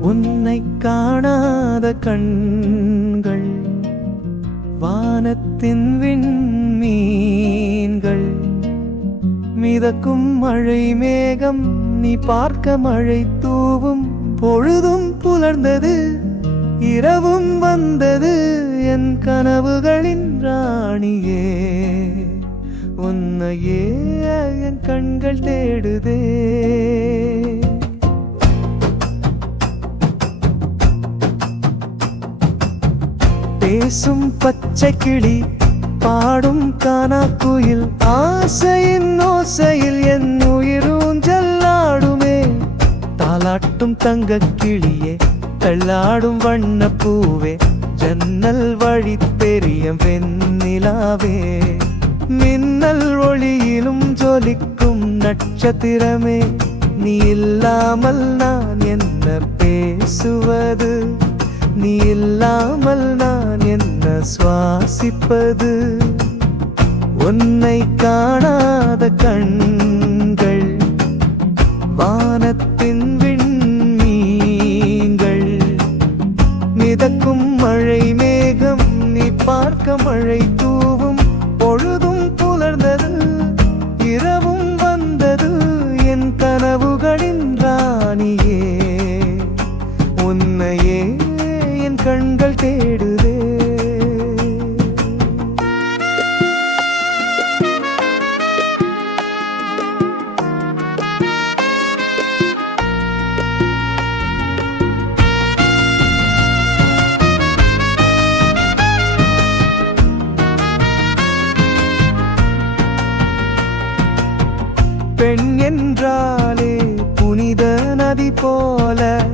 உன்னை காணாத கண்கள் வானத்தின் விண்மீன்கள். மிதக்கும் மழை மேகம் நீ பார்க்க மழை தூவும். பொழுதும் புலர்ந்தது இரவும் வந்தது. என் கனவுகளின் ராணியே உன்னையே என் கண்கள் தேடுதே. பேசும் பச்சை கிளி பாடும் கானாக்குயில் ஆசையின் ஓசையில் என் உயிரும் ஜல்லாடுமே தாளாட்டும் தங்க கிளியே தள்ளாடும் வண்ண பூவே ஜன்னல் வழி பெரிய வெண்ணிலாவே. மின்னல் ஒளியிலும் ஜொலிக்கும் நட்சத்திரமே நீ இல்லாமல் நான் என்ன பேசுவது? நீ இல்லாமல் நான் சுவாசிப்பது உன்னை காணாத கண்கள் வானத்தின் விண்மீங்கள் மிதக்கும் மழை மேகம் நீ பார்க்க மழை தூவும். பொழுதும் புலர்ந்தது இரவும் வந்தது. என் கனவுகளின் ராணியே உன்னையே என் கண்கள் தே பெண் என்றாலே புனித நதி போல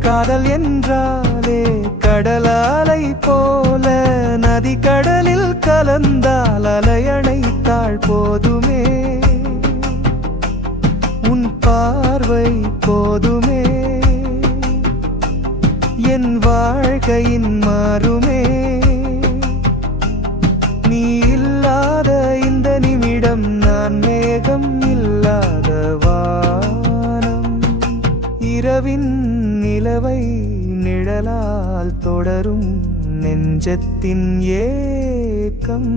காதல் என்றாலே கடலாலை போல. நதி கடலில் கலந்தால் அலையணைத்தாள் போதுமே. உன் பார்வை போதுமே. என் வாழ்க்கையின் மாறுமே. இரவின் நிலவை நிழலால் தொடரும் நெஞ்சத்தின் ஏக்கம்.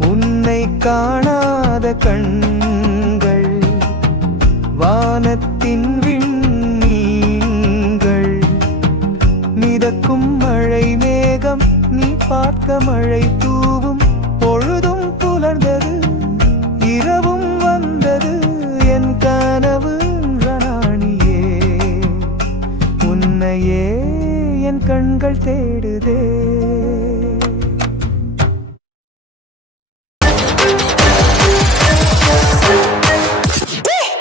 உன்னை காணாத கண்கள் வானத்தின் விண்மீன்கள். மிதக்கும் மழை மேகம் நீ பார்க்க மழை தூவும் உன்னையே என் கண்கள் தேடுதே.